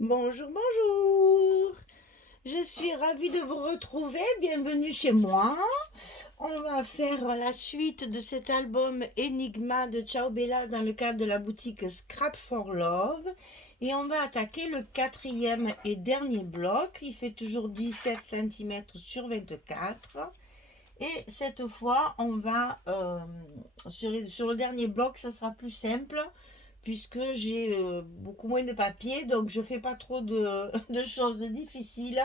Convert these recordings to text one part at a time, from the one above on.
Bonjour, bonjour. Je suis ravie de vous retrouver. Bienvenue chez moi. On va faire la suite de cet album Enigma de Ciao Bella dans le cadre de la boutique Scrap for Love. Et on va attaquer le quatrième et dernier bloc. Il fait toujours 17 cm sur 24. Et cette fois, on va, sur le dernier bloc, ça sera plus simple puisque j'ai beaucoup moins de papier, donc je fais pas trop de, de choses difficiles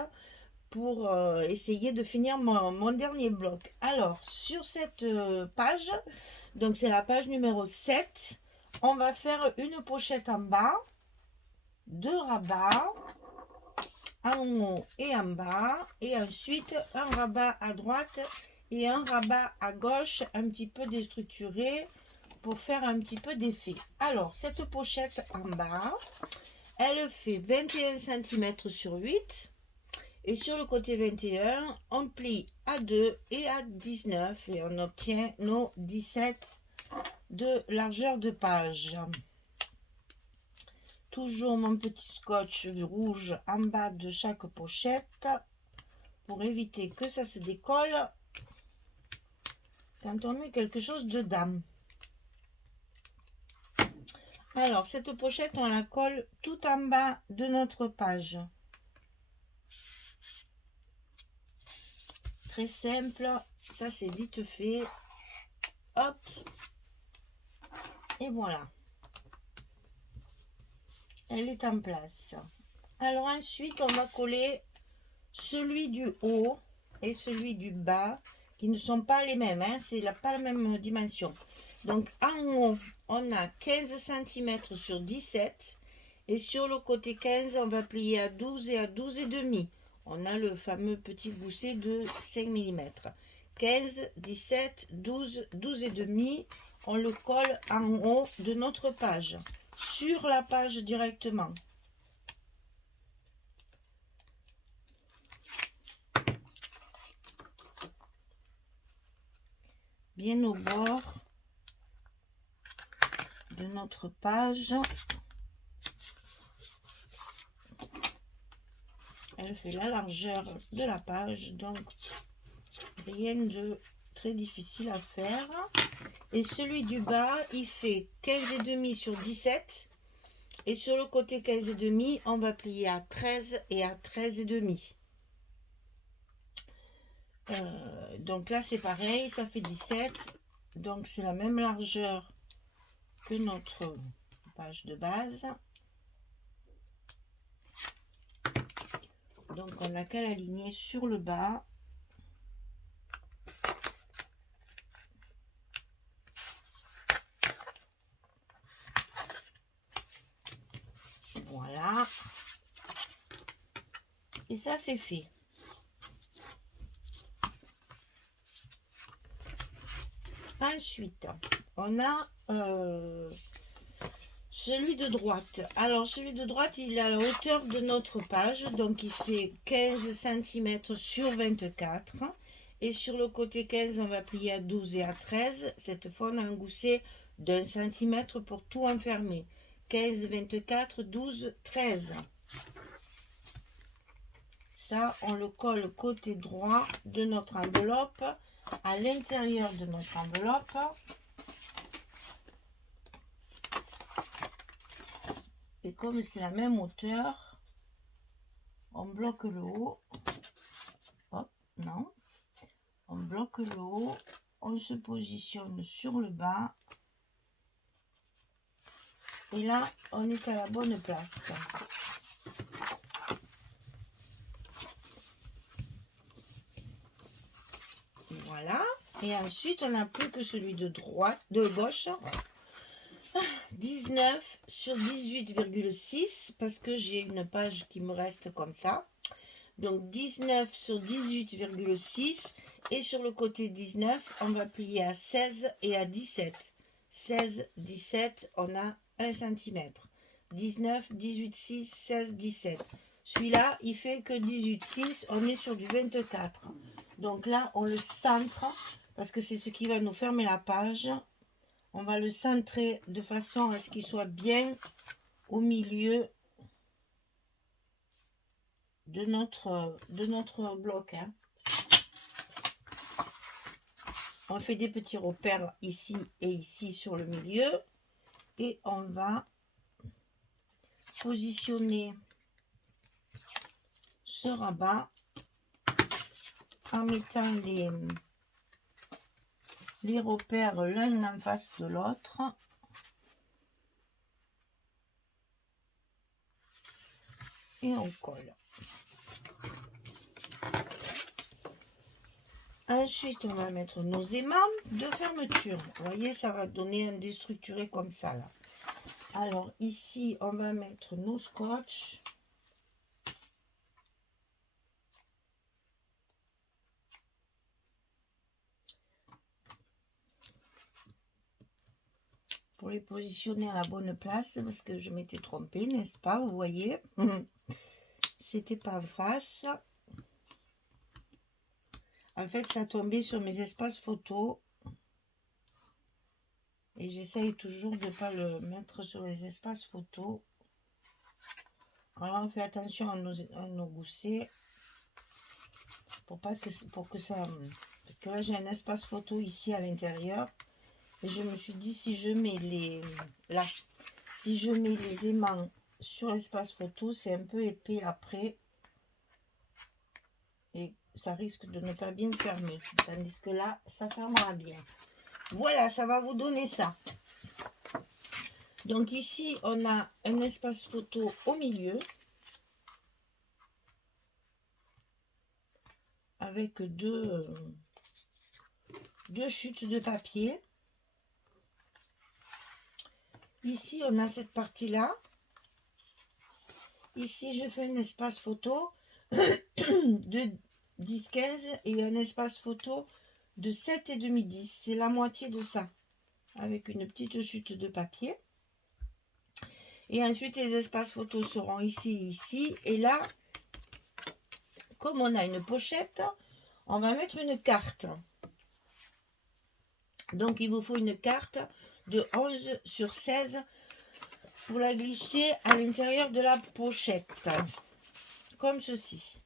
pour essayer de finir mon dernier bloc. Alors, sur cette page, donc c'est la page numéro 7, on va faire une pochette en bas, deux rabats, en haut et en bas, et ensuite un rabat à droite et un rabat à gauche un petit peu déstructuré pour faire un petit peu d'effet. Alors, cette pochette en bas, elle fait 21 cm sur 8. Et sur le côté 21, on plie à 2 et à 19 et on obtient nos 17 de largeur de page. Toujours mon petit scotch rouge en bas de chaque pochette pour éviter que ça se décolle quand on met quelque chose dedans. Alors, cette pochette, on la colle tout en bas de notre page. Très simple, ça c'est vite fait. Hop. Et voilà. Elle est en place. Alors ensuite, on va coller celui du haut et celui du bas, qui ne sont pas les mêmes, hein, c'est pas la même dimension. Donc en haut, on a 15 cm sur 17 et sur le côté 15, on va plier à 12 et à 12 et demi. On a le fameux petit gousset de 5 mm. 15, 17, 12, 12 et demi, on le colle en haut de notre page, sur la page directement. Bien au bord de notre page. Elle fait la largeur de la page, donc rien de très difficile à faire. Et celui du bas, il fait 15 et demi sur 17. Et sur le côté 15 et demi, on va plier à 13 et à 13 et demi. Donc là, c'est pareil, ça fait 17. Donc c'est la même largeur que notre page de base. Donc on n'a qu'à l'aligner sur le bas. Voilà. Et ça c'est fait. Ensuite, on a celui de droite. Alors celui de droite, il est à la hauteur de notre page, donc il fait 15 cm sur 24. Et sur le côté 15, on va plier à 12 et à 13. Cette fois, on a un gousset d'1 cm pour tout enfermer. 15, 24, 12, 13. Ça, on le colle côté droit de notre enveloppe, à l'intérieur de notre enveloppe. Et comme c'est la même hauteur, on bloque le haut. Hop, non. On bloque le haut, on se positionne sur le bas. Et là, on est à la bonne place. Voilà. Et ensuite, on n'a plus que celui de droite, de gauche. 19 sur 18,6 parce que j'ai une page qui me reste comme ça. Donc 19 sur 18,6 et sur le côté 19, on va plier à 16 et à 17. 16, 17, on a 1 cm. 19, 18, 6, 16, 17. Celui-là, il fait que 18, 6, on est sur du 24. Donc là, on le centre parce que c'est ce qui va nous fermer la page. On va le centrer de façon à ce qu'il soit bien au milieu de notre bloc. Hein. On fait des petits repères ici et ici sur le milieu. Et on va positionner ce rabat en mettant les repères l'un en face de l'autre. Et on colle. Ensuite, on va mettre nos aimants de fermeture. Vous voyez, ça va donner un déstructuré comme ça. Là. Alors, ici, on va mettre nos scotch. Pour les positionner à la bonne place, parce que je m'étais trompée, n'est-ce pas? Vous voyez, c'était pas en face. En fait, ça tombait sur mes espaces photos. Et j'essaye toujours de ne pas le mettre sur les espaces photos. Alors, on fait attention à nos goussets. Pour que ça... Parce que là, j'ai un espace photo ici à l'intérieur. Et je me suis dit, si je mets les aimants sur l'espace photo, c'est un peu épais après. Et ça risque de ne pas bien fermer. Tandis que là, ça fermera bien. Voilà, ça va vous donner ça. Donc ici, on a un espace photo au milieu. Avec deux chutes de papier. Ici, on a cette partie-là. Ici, je fais un espace photo de 10-15 et un espace photo de 7,5-10. C'est la moitié de ça. Avec une petite chute de papier. Et ensuite, les espaces photos seront ici et ici. Et là, comme on a une pochette, on va mettre une carte. Donc, il vous faut une carte de 11 sur 16 pour la glisser à l'intérieur de la pochette. Comme ceci.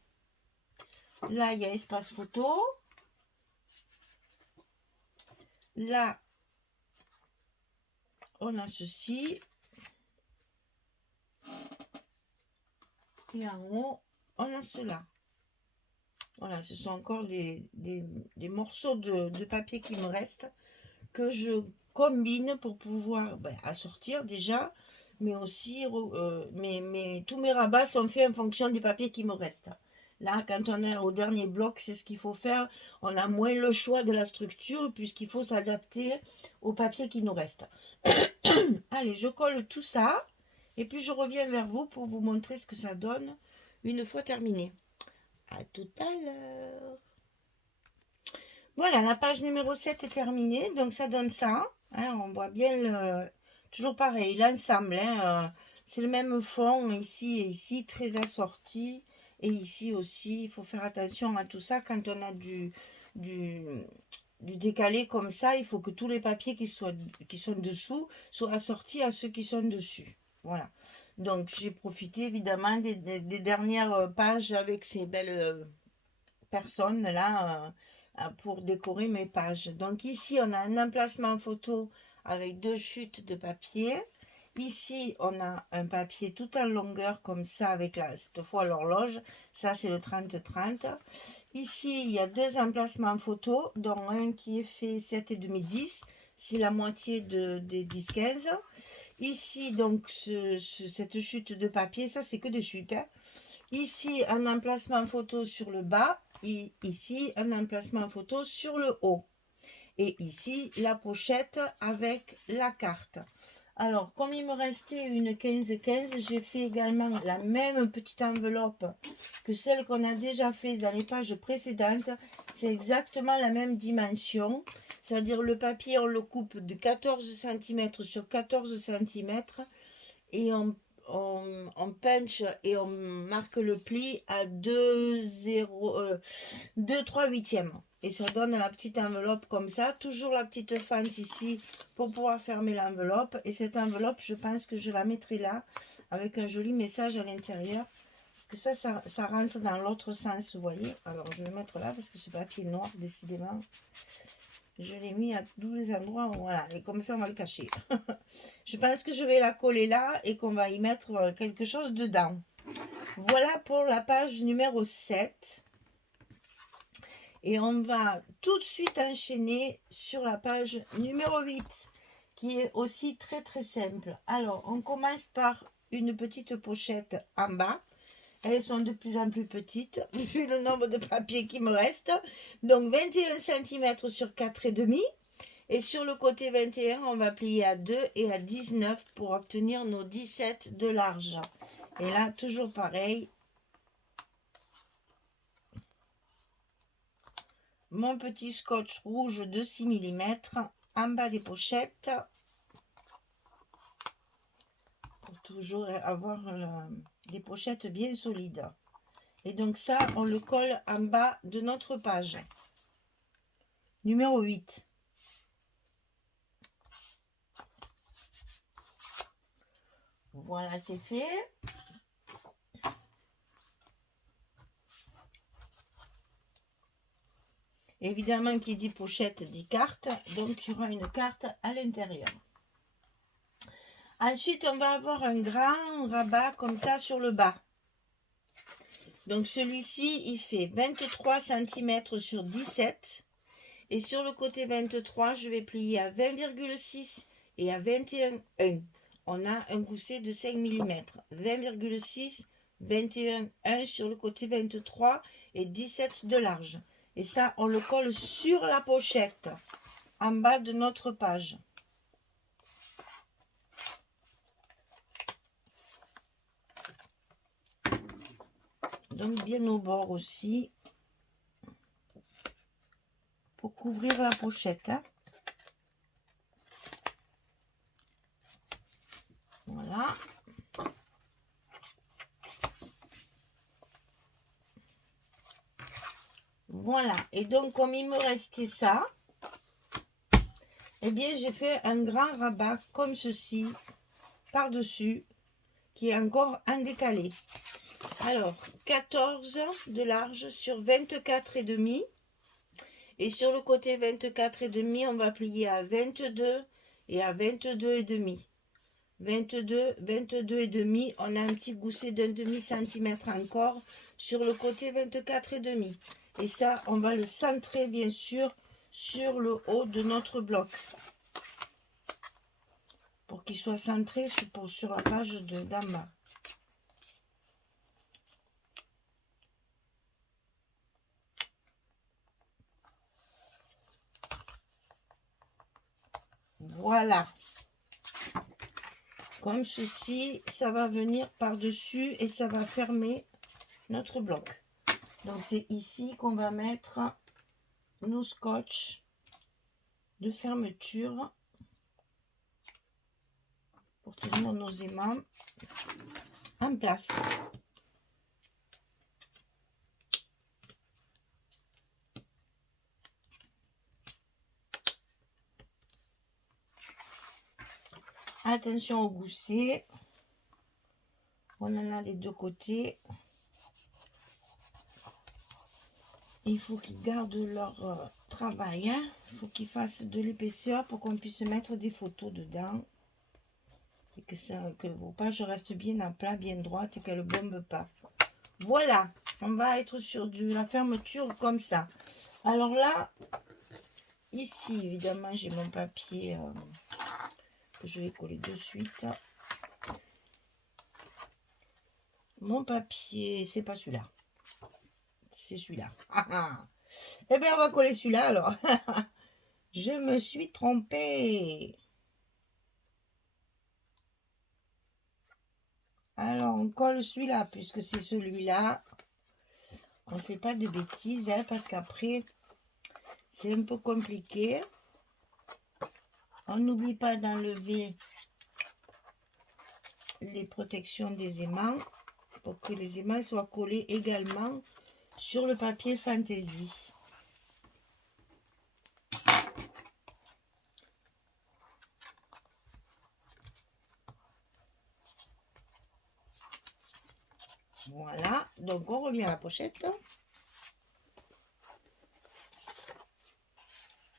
Là, il y a espace photo. Là, on a ceci. Et en haut, on a cela. Voilà, ce sont encore des morceaux de papier qui me restent que je combine pour pouvoir assortir déjà, mais aussi tous mes rabats sont faits en fonction des papiers qui me restent. Là, quand on est au dernier bloc, c'est ce qu'il faut faire. On a moins le choix de la structure puisqu'il faut s'adapter au papier qui nous reste. Allez, je colle tout ça et puis je reviens vers vous pour vous montrer ce que ça donne une fois terminé. À tout à l'heure. Voilà, la page numéro 7 est terminée. Donc, ça donne ça. Hein, on voit bien toujours pareil, l'ensemble. Hein, c'est le même fond ici et ici, très assorti. Et ici aussi, il faut faire attention à tout ça. Quand on a du décalé comme ça, il faut que tous les papiers qui sont dessous soient assortis à ceux qui sont dessus. Voilà. Donc, j'ai profité évidemment des dernières pages avec ces belles personnes là pour décorer mes pages. Donc, ici, on a un emplacement photo avec deux chutes de papier. Ici, on a un papier tout en longueur comme ça avec cette fois l'horloge. Ça, c'est le 30-30. Ici, il y a deux emplacements photo, dont un qui est fait 7,5-10. C'est la moitié des 10-15. Ici, donc, cette chute de papier, ça, c'est que des chutes. Hein. Ici, un emplacement photo sur le bas. Et ici, un emplacement photo sur le haut. Et ici, la pochette avec la carte. Alors, comme il me restait une 15-15, j'ai fait également la même petite enveloppe que celle qu'on a déjà fait dans les pages précédentes. C'est exactement la même dimension. C'est-à-dire le papier, on le coupe de 14 cm sur 14 cm. Et on punch et on marque le pli à 2,3/8. Et ça donne la petite enveloppe comme ça. Toujours la petite fente ici pour pouvoir fermer l'enveloppe. Et cette enveloppe, je pense que je la mettrai là avec un joli message à l'intérieur. Parce que ça rentre dans l'autre sens, vous voyez. Alors, je vais mettre là parce que ce papier noir, décidément, je l'ai mis à tous les endroits. Voilà, et comme ça, on va le cacher. Je pense que je vais la coller là et qu'on va y mettre quelque chose dedans. Voilà pour la page numéro 7. Et on va tout de suite enchaîner sur la page numéro 8, qui est aussi très très simple. Alors, on commence par une petite pochette en bas. Elles sont de plus en plus petites, vu le nombre de papiers qui me reste. Donc, 21 cm sur 4,5. Et sur le côté 21, on va plier à 2 et à 19 pour obtenir nos 17 de large. Et là, toujours pareil. Mon petit scotch rouge de 6 mm en bas des pochettes. Pour toujours avoir des pochettes bien solides. Et donc ça, on le colle en bas de notre page. Numéro 8. Voilà, c'est fait. Évidemment, qui dit pochette dit carte. Donc, il y aura une carte à l'intérieur. Ensuite, on va avoir un grand rabat comme ça sur le bas. Donc, celui-ci, il fait 23 cm sur 17. Et sur le côté 23, je vais plier à 20,6 et à 21,1. On a un gousset de 5 mm. 20,6, 21,1 sur le côté 23 et 17 de large. Et ça, on le colle sur la pochette, en bas de notre page. Donc bien au bord aussi, pour couvrir la pochette. Hein. Voilà. Voilà, et donc comme il me restait ça, eh bien j'ai fait un grand rabat comme ceci, par-dessus, qui est encore en décalé. Alors, 14 de large sur 24,5. Et sur le côté 24,5, on va plier à 22 et à 22,5. 22, 22,5, on a un petit gousset d'un demi-centimètre encore sur le côté 24,5. Et ça, on va le centrer, bien sûr, sur le haut de notre bloc. Pour qu'il soit centré sur la page d'en bas. Voilà. Comme ceci, ça va venir par-dessus et ça va fermer notre bloc. Donc, c'est ici qu'on va mettre nos scotch de fermeture pour tenir nos aimants en place. Attention au gousset. On en a les deux côtés. Il faut qu'ils gardent leur travail. Hein. Il faut qu'ils fassent de l'épaisseur pour qu'on puisse mettre des photos dedans. Et que vos pages restent bien à plat, bien droites et qu'elles ne bombent pas. Voilà. On va être sur la fermeture comme ça. Alors là, ici, évidemment, j'ai mon papier que je vais coller de suite. Mon papier, c'est pas celui-là. C'est celui-là. Eh bien, on va coller celui-là alors. Je me suis trompée. Alors, on colle celui-là, puisque c'est celui-là. On ne fait pas de bêtises, hein, parce qu'après, c'est un peu compliqué. On n'oublie pas d'enlever les protections des aimants, pour que les aimants soient collés également sur le papier Fantaisie. Voilà, donc on revient à la pochette.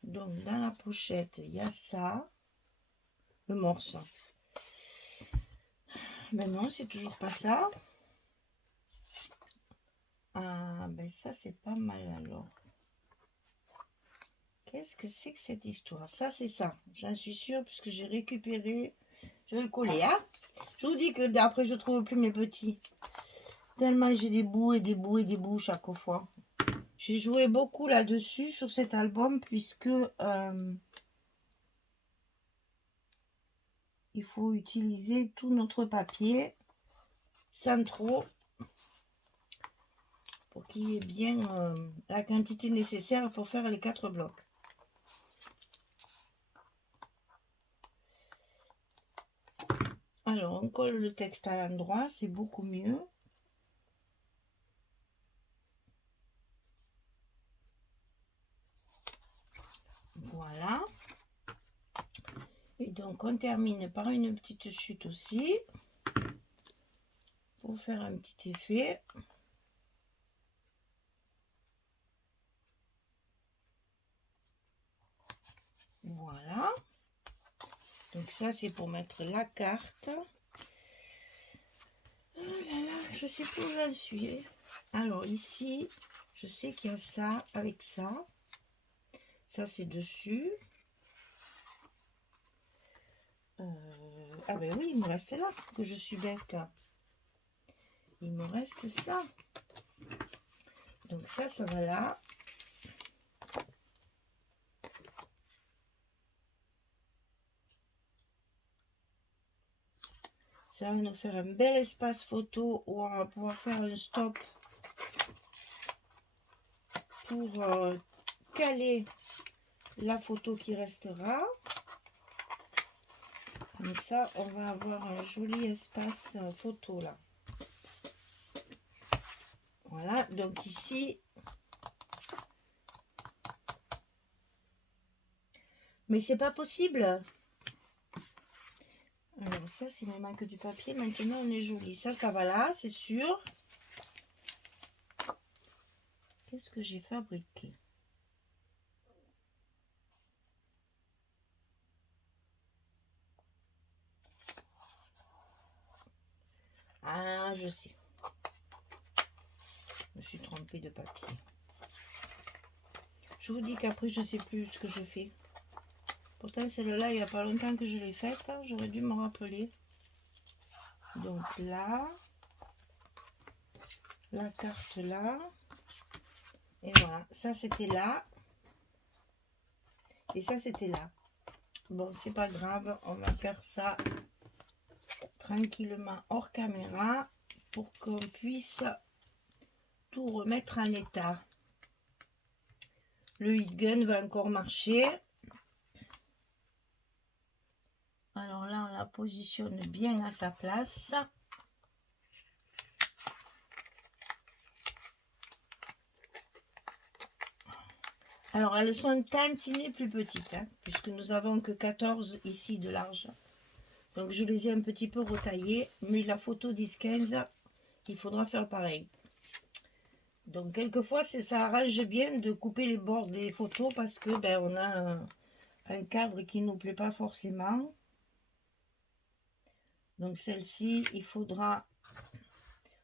Donc dans la pochette, il y a ça, le morceau. Ben non, c'est toujours pas ça. Ah, ben ça c'est pas mal alors. Qu'est-ce que c'est que cette histoire? Ça c'est ça, j'en suis sûre, puisque j'ai récupéré. Je vais le coller, hein. Je vous dis que d'après je trouve plus mes petits. Tellement j'ai des bouts et des bouts et des bouts chaque fois. J'ai joué beaucoup là-dessus sur cet album, puisque il faut utiliser tout notre papier sans trop, pour qu'il y ait bien la quantité nécessaire pour faire les 4 blocs. Alors on colle le texte à l'endroit, c'est beaucoup mieux. Voilà. Et donc on termine par une petite chute aussi, pour faire un petit effet. Voilà. Donc ça c'est pour mettre la carte. Oh là là, je sais plus où j'en suis. Alors ici, je sais qu'il y a ça avec ça. Ça c'est dessus. Ah ben oui, il me reste là, que je suis bête. Il me reste ça. Donc ça va là. Ça va nous faire un bel espace photo où on va pouvoir faire un stop pour caler la photo qui restera. Comme ça, on va avoir un joli espace photo là. Voilà, donc ici. Mais c'est pas possible. Alors ça, s'il me manque du papier, maintenant on est joli. Ça va là, c'est sûr. Qu'est-ce que j'ai fabriqué? Ah, je sais. Je me suis trompée de papier. Je vous dis qu'après, je sais plus ce que je fais. Pourtant, celle-là, il n'y a pas longtemps que je l'ai faite. J'aurais dû me rappeler. Donc là, la carte là. Et voilà, ça c'était là. Et ça c'était là. Bon, c'est pas grave, on va faire ça tranquillement hors caméra pour qu'on puisse tout remettre en état. Le heat gun va encore marcher. Alors là, on la positionne bien à sa place. Alors, elles sont tantinées plus petites, hein, puisque nous avons que 14 ici de large. Donc, je les ai un petit peu retaillées, mais la photo 10-15, il faudra faire pareil. Donc, quelquefois, ça arrange bien de couper les bords des photos parce que ben, on a un cadre qui ne nous plaît pas forcément. Donc, celle-ci, il faudra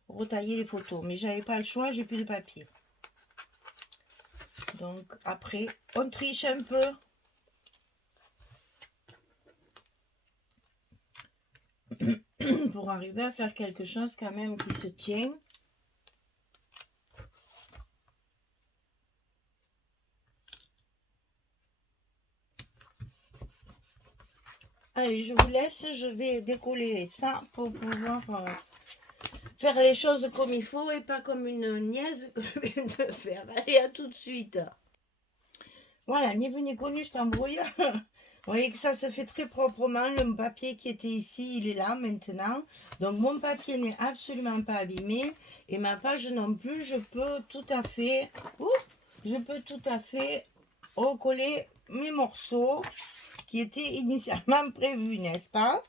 retailler les photos. Mais j'avais pas le choix, j'ai plus de papier. Donc, après, on triche un peu. Pour arriver à faire quelque chose quand même qui se tient. Allez, je vous laisse, je vais décoller ça pour pouvoir faire les choses comme il faut et pas comme une niaise que je viens de faire. Allez, à tout de suite. Voilà, ni vu ni connu, je t'embrouille. Vous voyez que ça se fait très proprement. Le papier qui était ici, il est là maintenant. Donc, mon papier n'est absolument pas abîmé. Et ma page non plus, je peux tout à fait recoller mes morceaux qui étaient initialement prévus, n'est-ce pas?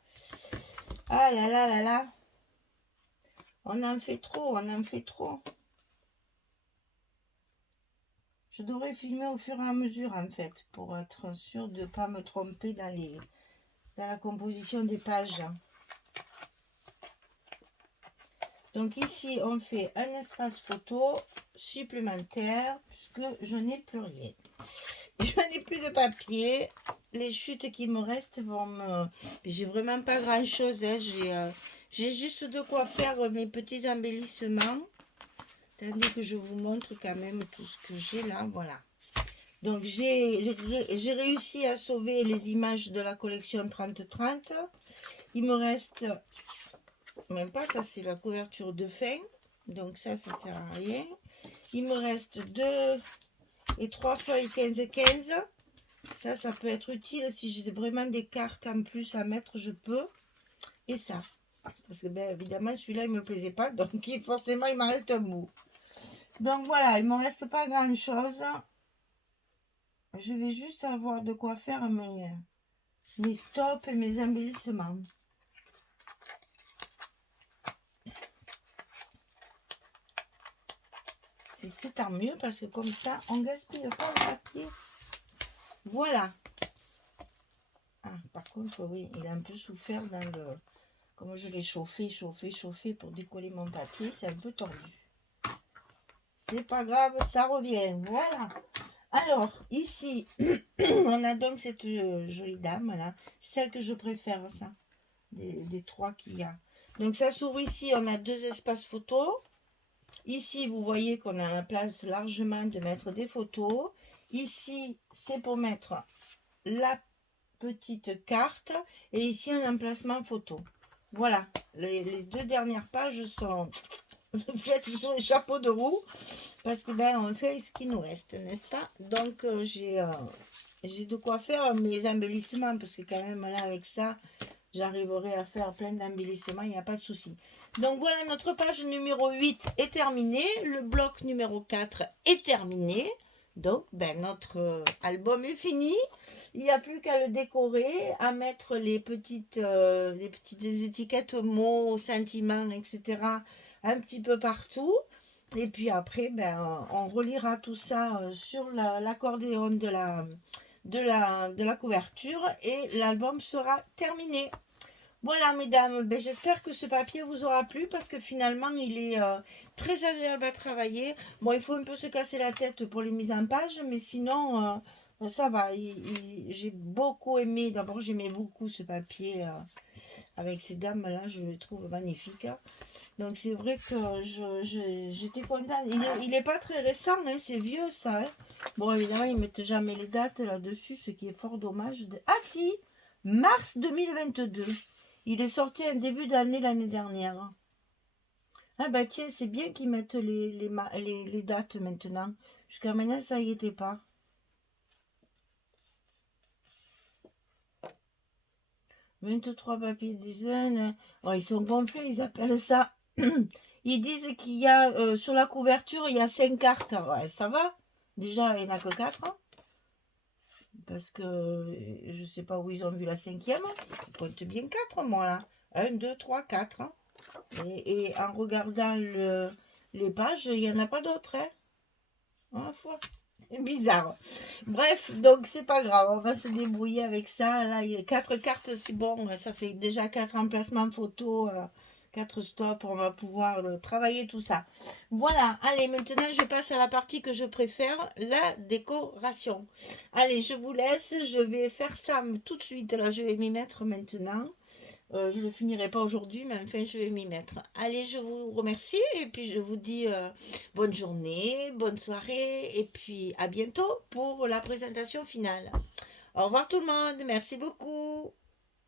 Ah là là là là. On en fait trop, on en fait trop. Je devrais filmer au fur et à mesure, en fait, pour être sûr de ne pas me tromper dans la composition des pages. Donc ici, on fait un espace photo supplémentaire, puisque je n'ai plus rien. Je n'ai plus de papier. Les chutes qui me restent vont me... J'ai vraiment pas grand-chose, hein. J'ai juste de quoi faire mes petits embellissements. Attendez que je vous montre quand même tout ce que j'ai là, voilà. Donc j'ai réussi à sauver les images de la collection 30-30. Il me reste, même pas, ça c'est la couverture de fin. Donc ça sert à rien. Il me reste 2 et 3 feuilles 15-15. Ça peut être utile si j'ai vraiment des cartes en plus à mettre, je peux. Et ça, parce que bien évidemment celui-là il me plaisait pas, donc forcément il m'en reste un bout. Donc voilà, il ne me reste pas grand chose. Je vais juste avoir de quoi faire mes stops et mes embellissements. Et c'est tant mieux parce que comme ça on ne gaspille pas le papier. Voilà. Ah, par contre, oui, il a un peu souffert dans le... Comme je l'ai chauffé pour décoller mon papier, c'est un peu tordu. C'est pas grave, ça revient. Voilà. Alors, ici, on a donc cette jolie dame, là. Celle que je préfère, ça. Des 3 qu'il y a. Donc, ça s'ouvre ici. On a 2 espaces photos. Ici, vous voyez qu'on a la place largement de mettre des photos. Ici, c'est pour mettre la petite carte. Et ici, un emplacement photo. Voilà. Les 2 dernières pages sont... faites sur les chapeaux de roue. Parce que ben, on fait ce qui nous reste, n'est-ce pas? Donc, j'ai de quoi faire mes embellissements. Parce que quand même, là, avec ça, j'arriverai à faire plein d'embellissements. Il n'y a pas de souci. Donc, voilà, notre page numéro 8 est terminée. Le bloc numéro 4 est terminé. Donc, ben, notre album est fini. Il n'y a plus qu'à le décorer, à mettre les petites étiquettes mots, sentiments, etc. un petit peu partout. Et puis après, ben, on relira tout ça sur l'accordéon de la couverture et l'album sera terminé. Voilà, mesdames, ben, j'espère que ce papier vous aura plu parce que finalement, il est très agréable à travailler. Bon, il faut un peu se casser la tête pour les mises en page, mais sinon, ça va. J'ai beaucoup aimé, d'abord, j'aimais beaucoup ce papier avec ces dames-là, je le trouve magnifique. Donc, c'est vrai que j'étais contente. Il n'est pas très récent, hein, c'est vieux, ça. Hein. Bon, évidemment, ils ne mettent jamais les dates là-dessus, ce qui est fort dommage. Ah si, mars 2022. Il est sorti en début d'année l'année dernière. Ah bah tiens, c'est bien qu'ils mettent les dates maintenant. Jusqu'à maintenant, ça y était pas. « 23 papiers dizaines. Oh, ils sont gonflés, ils appellent ça. Ils disent qu'il y a, sur la couverture, il y a 5 cartes. Ouais, ça va. Déjà, il n'y en a que 4. Hein. Parce que je ne sais pas où ils ont vu la 5e. Ils comptent bien 4, moi, là. 1, 2, 3, 4. Hein. Et en regardant les pages, il n'y en a pas d'autres. Hein. Ah, bizarre. Bref, donc c'est pas grave. On va se débrouiller avec ça. Là, il y a 4 cartes, c'est bon. Ça fait déjà 4 emplacements photos. 4 stops, on va pouvoir travailler tout ça. Voilà, allez, maintenant je passe à la partie que je préfère, la décoration. Allez, je vous laisse, je vais faire ça tout de suite, là, je vais m'y mettre maintenant. Je ne le finirai pas aujourd'hui, mais enfin, je vais m'y mettre. Allez, je vous remercie et puis je vous dis bonne journée, bonne soirée et puis à bientôt pour la présentation finale. Au revoir tout le monde, merci beaucoup.